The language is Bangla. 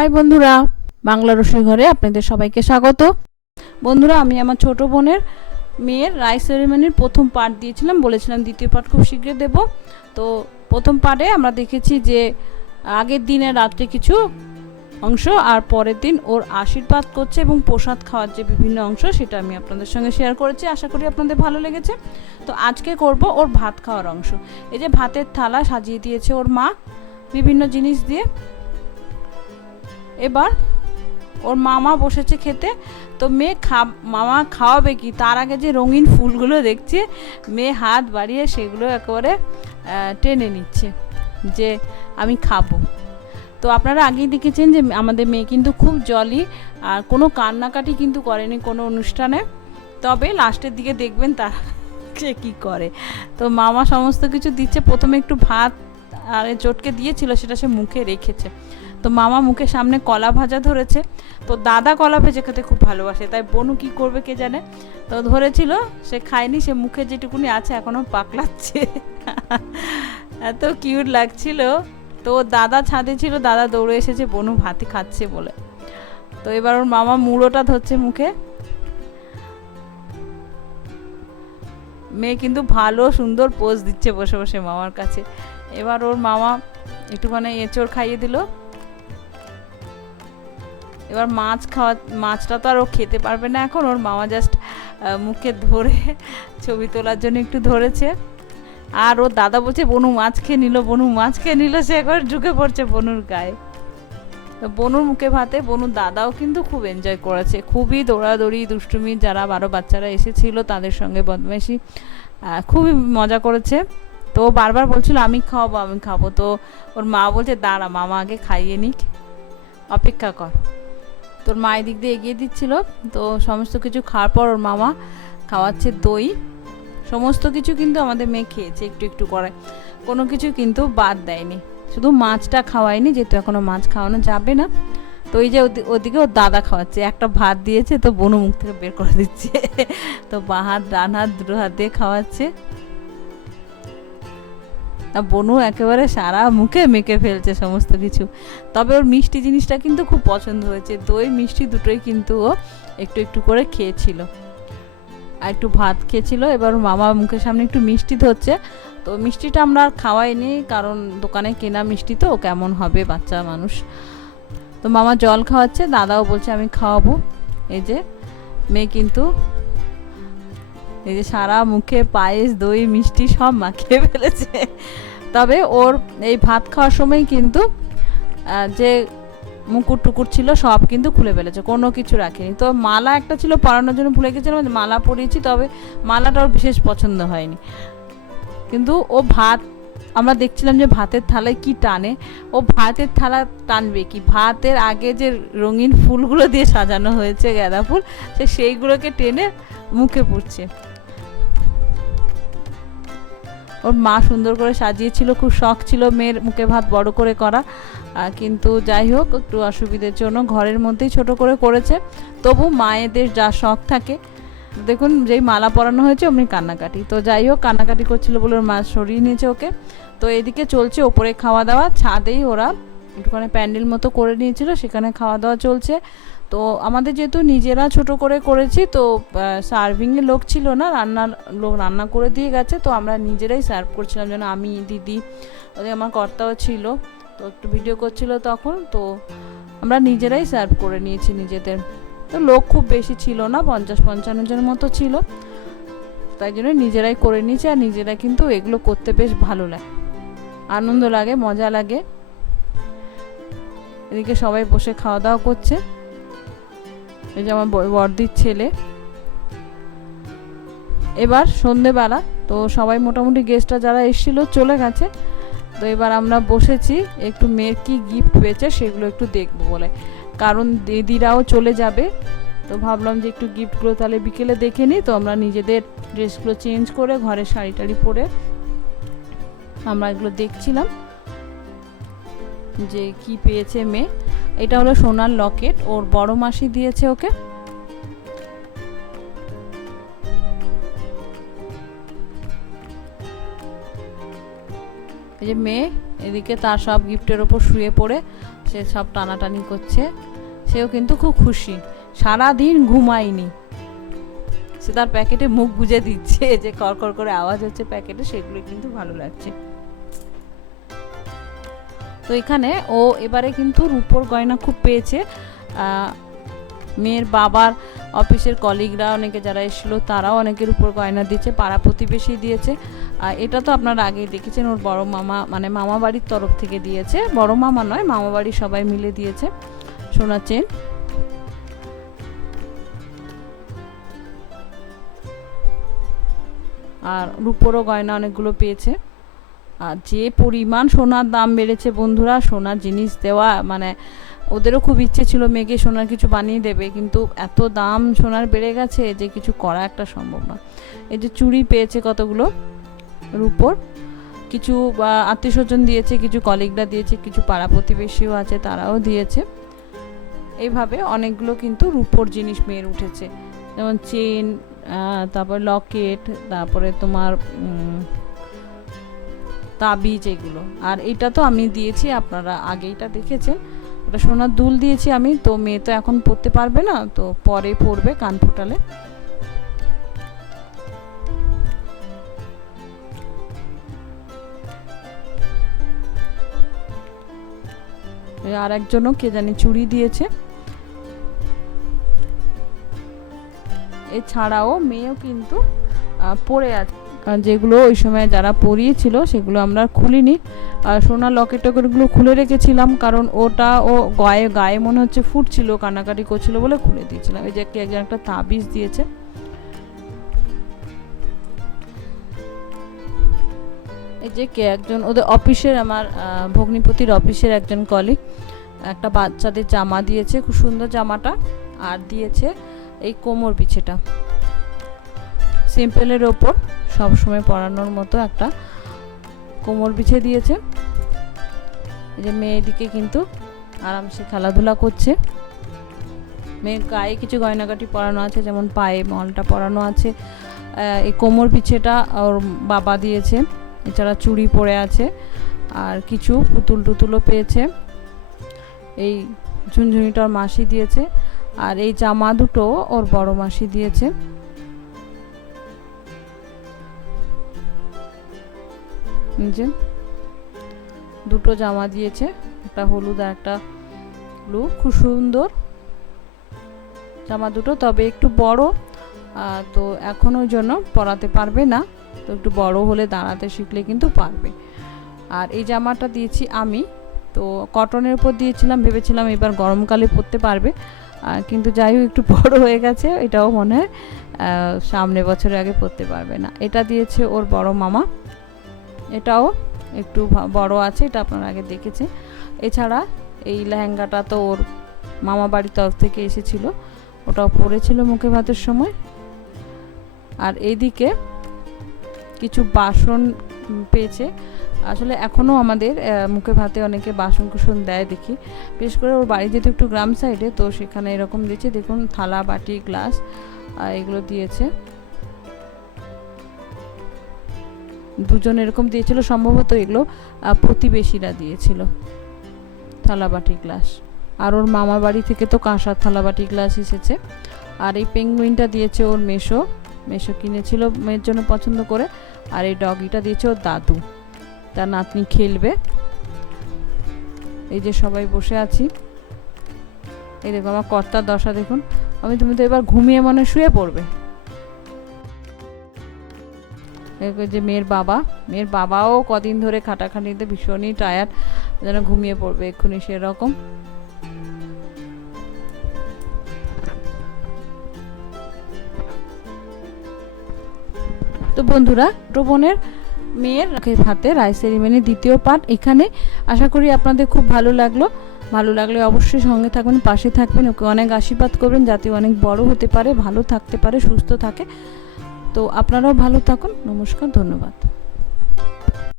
হাই বন্ধুরা, বাংলা রসুই ঘরে আপনাদের সবাইকে স্বাগত। বন্ধুরা, আমি আমার ছোট বোনের মেয়ের রাইস সেরেমনির প্রথম পার্ট দিয়েছিলাম, বলেছিলাম দ্বিতীয় পার্ট খুব শীঘ্রই দেব। তো প্রথম পার্টে আমরা দেখেছি যে আগের দিনে রাত্রে কিছু অংশ আর পরের দিন ওর আশীর্বাদ করছে এবং প্রসাদ খাওয়ার যে বিভিন্ন অংশ সেটা আমি আপনাদের সঙ্গে শেয়ার করেছি। আশা করি আপনাদের ভালো লেগেছে। তো আজকে করব ওর ভাত খাওয়ার অংশ। এই যে ভাতের থালা সাজিয়ে দিয়েছে ওর মা, বিভিন্ন জিনিস দিয়ে। এবার ওর মামা বসেছে খেতে, তো মেয়ে খা মামা খাওয়াবে কি? তার আগে যে রঙিন ফুলগুলো দেখছে, মেয়ে হাত বাড়িয়ে সেগুলো একেবারে টেনে নিচ্ছে যে আমি খাব। তো আপনারা আগেই দেখেছেন যে আমাদের মেয়ে কিন্তু খুব জলি আর কোনো কান্নাকাটি কিন্তু করেনি কোনো অনুষ্ঠানে। তবে লাস্টের দিকে দেখবেন তার সে কী করে। তো মামা সমস্ত কিছু দিচ্ছে, প্রথমে একটু ভাত আর চটকে দিয়েছিল, সেটা সে মুখে রেখেছে। তো মামা মুখের সামনে কলা ভাজা ধরেছে। তো দাদা কলা ভেজে খেতে খুব ভালোবাসে, তাই বনু কি করবে কে জানে? তো ধরেছিল, সে খায়নি, সে মুখে যেটুকুনি আছে এখনও পাকলাচ্ছে এত কিউট লাগছিল। তো দাদা ছাদে ছিল, দাদা দৌড়ে এসেছে, বনু ভাতে খাচ্ছে বলে। তো এবার ওর মামা মুড়োটা ধরছে মুখে। মেয়ে কিন্তু ভালো, সুন্দর পোজ দিচ্ছে বসে বসে মামার কাছে। এবার ওর মামা একটুখানি এঁচড় খাইয়ে দিল। এবার মাছ খাওয়া, মাছটা তো আর ও খেতে পারবে না এখন। ওর মামা জাস্ট মুখে ধরে ছবি তোলার জন্য একটু ধরেছে। আর ওর দাদা বলছে, বনু মাছ খেয়ে নিল, বনু মাছ খেয়ে নিল। সে একবার ঢুকে পড়ছে বনুর গায়ে। বনুর মুখে ভাতে বনুর দাদাও কিন্তু খুব এনজয় করেছে। খুবই দৌড়াদৌড়ি, দুষ্টুমি, যারা বারো বাচ্চারা এসেছিল তাদের সঙ্গে বদমাইশি খুবই মজা করেছে। তো বারবার বলছিল, আমি খাওয়াবো, আমি খাব। তো ওর মা বলছে, দাঁড়া, মামা আগে খাইয়ে নিক। অপেক্ষা কর। তোর মা দিক দিয়ে এগিয়ে দিচ্ছিল, তো সমস্ত কিছু খাওয়ার পর ওর মামা খাওয়াচ্ছে দই। সমস্ত কিছু কিন্তু আমাদের মেয়ে খেয়েছে একটু একটু করে। কোনো কিছু কিন্তু বাদ দেয়নি। শুধু মাছটা খাওয়ায়নি, যেহেতু এখনও মাছ খাওয়ানো যাবে না। তো ওই যে ওদি- ওদিকে ওর দাদা খাওয়াচ্ছে। একটা ভাত দিয়েছে, তো বনু মুখ থেকে বের করে দিচ্ছে। তো বাঁ হাত ডান হাত, দুটো হাত দিয়ে খাওয়াচ্ছে। তা বনু একেবারে সারা মুখে মেখে ফেলছে সমস্ত কিছু। তবে ওর মিষ্টি জিনিসটা কিন্তু খুব পছন্দ হয়েছে। দই, মিষ্টি দুটোই কিন্তু ও একটু একটু করে খেয়েছিল। আর একটু ভাত খেয়েছিল। এবার মামা মুখের সামনে একটু মিষ্টি ধরছে। তো মিষ্টিটা আমরা আর খাওয়াইনি কারণ দোকানে কেনা মিষ্টি তো, কেমন হবে বাচ্চা মানুষ। তো মামা জল খাওয়াচ্ছে, দাদাও বলছে আমি খাওয়াবো। এই যে, মেয়ে কিন্তু এই যে সারা মুখে পায়েস, দই, মিষ্টি সব মাখিয়ে ফেলেছে। তবে ওর এই ভাত খাওয়ার সময় কিন্তু যে মুকুট টুকুর ছিল সব কিন্তু খুলে ফেলেছে, কোনো কিছু রাখেনি। তো মালা একটা ছিল পরানোর জন্য ভুলে গেছিলাম মালা পরিয়েছি, তবে মালাটা ওর বিশেষ পছন্দ হয়নি। কিন্তু ও ভাত, আমরা দেখছিলাম যে ভাতের থালায় কি টানে। ও ভাতের থালা টানবে কি? ভাতের আগে যে রঙিন ফুলগুলো দিয়ে সাজানো হয়েছে গাঁদা ফুল, সে সেইগুলোকে টেনে মুখে পুড়ছে। ওর মা সুন্দর করে সাজিয়েছিল, খুব শখ ছিল মেয়ের মুখে ভাত বড় করে করা। কিন্তু যাই হোক, একটু অসুবিধের জন্য ঘরের মধ্যেই ছোট করে করেছে। তবু মায়েদের যা শখ থাকে, দেখুন যেই মালা পরানো হয়েছে, অমনি কান্নাকাটি। তো যাই হোক, কান্নাকাটি করছিল বলে ওর মা সরিয়ে নিয়েছে ওকে। তো এদিকে চলছে ওপরে খাওয়া দাওয়া। ছাদেই ওরা একটুখানি প্যান্ডেল মতো করে নিয়েছিল, সেখানে খাওয়া দাওয়া চলছে। তো আমাদের যেহেতু নিজেরা ছোট করে করেছি, তো সার্ভিংয়ের লোক ছিল না রান্নার লোক রান্না করে দিয়ে গেছে, তো আমরা নিজেরাই সার্ভ করছিলাম। যেন আমি, দিদি, ওদের আমার কর্তাও ছিল, তো একটু ভিডিও করছিল তখন, তো আমরা নিজেরাই সার্ভ করে নিয়েছি নিজেদের। তো লোক খুব বেশি ছিল না, পঞ্চাশ পঞ্চান্ন জনের মতো ছিল। তাই জন্য নিজেরাই করে নিয়েছি, আর নিজেরা কিন্তু এগুলো করতে বেশ ভালো লাগে। আনন্দ লাগে, মজা লাগে। এদিকে সবাই বসে খাওয়া দাওয়া করছে। এই যে আমার ব- বড়দির ছেলে। এবার সন্ধেবেলা, তো সবাই মোটামুটি গেস্টরা যারা এসেছিল চলে গেছে। তো এবার আমরা বসেছি, একটু মেয়ের কি গিফট পেয়েছে সেগুলো একটু দেখব বলে। কারণ দিদিরাও চলে যাবে, তো ভাবলাম যে একটু গিফটগুলো তাহলে বিকেলে দেখে নিই। তো আমরা নিজেদের ড্রেসগুলো চেঞ্জ করে ঘরে শাড়ি টাড়ি পরে আমরা এগুলো দেখছিলাম যে কি পেয়েছে মেয়ে। এটা হলো সোনার লকেট, ওর বড় মাসি দিয়েছে ওকে। এই যে মেয়ে, এদিকে তার সব গিফটের ওপর শুয়ে পড়ে, সে সব টানাটানি করছে। সেও কিন্তু খুব খুশি সারা দিন ঘুমায়নি। সে তার প্যাকেটে মুখ গুজে দিচ্ছে যে কড়কড় করে আওয়াজ হচ্ছে প্যাকেটে, সেগুলো কিন্তু ভালো লাগছে। তো এখানে ও এবারে কিন্তু রূপোর গয়না খুব পেয়েছে। মেয়ের বাবার অফিসের কলিগরা, অনেকে যারা এসেছিল তারাও অনেকের উপর গয়না দিয়েছে, পাড়া প্রতিবেশী দিয়েছে। আর এটা তো আপনারা আগেই দেখেছেন, ওর বড় মামা মানে মামা বাড়ির তরফ থেকে দিয়েছে। বড় মামা নয়, মামা বাড়ির সবাই মিলে দিয়েছে। সোনা চেন। আর রূপোরও গয়না অনেকগুলো পেয়েছে। আর যে পরিমাণ সোনার দাম বেড়েছে বন্ধুরা, সোনার জিনিস দেওয়া মানে ওদেরও খুব ইচ্ছে ছিল মেয়েকে সোনার কিছু বানিয়ে দেবে, কিন্তু এত দাম সোনার বেড়ে গেছে যে কিছু করা একটা সম্ভব না। এই যে চুড়ি পেয়েছে কতগুলো? রূপোর। কিছু আত্মীয় স্বজন দিয়েছে, কিছু কলিগরা দিয়েছে, কিছু পাড়া প্রতিবেশীও আছে, তারাও দিয়েছে। এইভাবে অনেকগুলো কিন্তু রূপোর জিনিস মেয়ের উঠেছে। যেমন চেন তারপর লকেট, তারপরে তোমার তাবিজ এগুলো। আর এটা তো আমি দিয়েছি, আপনারা আগেইটা দেখেছেন। ওটা সোনার দুল দিয়েছি আমি, তো মেয়ে তো এখন পরতে পারবে না, তো পরে পরবে কান ফোটালে। আর একজনও কে জানি চুড়ি দিয়েছে। এছাড়াও মেয়েও কিন্তু পরে আছে। যেগুলো ওই সময় যারা পরিয়েছিল, সেগুলো আমরা খুলিনি। আর সোনার লকেট টকেটগুলো খুলে রেখেছিলাম, কারণ ওটা ও গায়ে গায়ে মনে হচ্ছে ফুটছিল কানাকাটি করছিল বলে খুলে দিয়েছিলাম। এই যে কি একজন একটা তাবিজ দিয়েছে। এই যে কে একজন ওদের অফিসের আমার ভগ্নিপতির অফিসের একজন কলিগ একটা বাচ্চাদের জামা দিয়েছে, খুব সুন্দর জামাটা, আর দিয়েছে এই কোমর পিছেটা। সিম্পলের ওপর সবসময় পরানোর মতো একটা কোমর বিছে দিয়েছে। এই যে মেয়েদিকে কিন্তু আরামসে খেলাধুলা করছে। মেয়ের গায়ে কিছু গয়নাগাটি পরানো আছে, যেমন পায়ে মলটা পরানো আছে। এই কোমর পিছেটা ওর বাবা দিয়েছে, এছাড়া চুড়ি পরে আছে, আর কিছু পুতুল টুতুলও পেয়েছে। এই ঝুনঝুনিটা ওর মাসি দিয়েছে, আর এই জামা দুটো ওর বড় মাসি দিয়েছে। যে, দুটো জামা দিয়েছে, একটা হলুদ আর একটা ব্লু। খুব সুন্দর জামা দুটো, তবে একটু বড় তো এখন ওই জন্য পরাতে পারবে না। তো একটু বড় হলে দাঁড়াতে শিখলে কিন্তু পারবে। আর এই জামাটা দিয়েছি আমি, তো কটনের উপর দিয়েছিলাম, ভেবেছিলাম এবার গরমকালে পরতে পারবে। কিন্তু যাই হোক, একটু বড় হয়ে গেছে, এটাও মনে হয় সামনে বছরের আগে পরতে পারবে না। এটা দিয়েছে ওর বড় মামা এটাও একটু বড় আছে, এটা আপনারা আগে দেখেছে এছাড়া এই লেহেঙ্গাটা তো ওর মামা বাড়ির তরফ থেকে এসেছিল, ওটাও পরেছিল মুখে ভাতের সময়। আর এইদিকে কিছু বাসন পেয়েছে। আসলে এখনও আমাদের মুখে ভাতে অনেকে বাসন কুসন দেয় দেখি। বিশেষ করে ওর বাড়ি যেহেতু একটু গ্রাম সাইডে তো সেখানে এরকম দিয়েছে, দেখুন থালা, বাটি, গ্লাস এগুলো দিয়েছে। দুজন এরকম দিয়েছিল, সম্ভবত এগুলো প্রতিবেশীরা দিয়েছিল। থালাবাটি গ্লাস। আর ওর মামার বাড়ি থেকে তো কাঁসার থালাবাটি গ্লাস এসেছে। আর এই পেঙ্গুইনটা দিয়েছে ওর মেশো মেশো কিনেছিল মেয়ের জন্য পছন্দ করে। আর এই ডগিটা দিয়েছে ওর দাদু। তার নাতনি খেলবে। এই যে সবাই বসে আছি। এই দেখো আমার কর্তার দশা দেখুন। আমি তুমি তো এবার ঘুমিয়ে মনে শুয়ে পড়বে। যে মেয়ের বাবা, মেয়ের বাবাও কদিন ধরে খাটাখাটিতে ভীষণই টায়ার্ড যেন ঘুমিয়ে পড়বে এক্ষুনি সেরকম। তো বন্ধুরা ছোটো বোনের মেয়ের হাতে রায় সেরিমনির দ্বিতীয় পার্ট এখানে। আশা করি আপনাদের খুব ভালো লাগল। ভালো লাগলে অবশ্যই সঙ্গে থাকবেন, পাশে থাকবেন। ওকে অনেক আশীর্বাদ করবেন যাতে অনেক বড় হতে পারে, ভালো থাকতে পারে, সুস্থ থাকে। তো আপনারাও ভালো থাকুন নমস্কার ধন্যবাদ।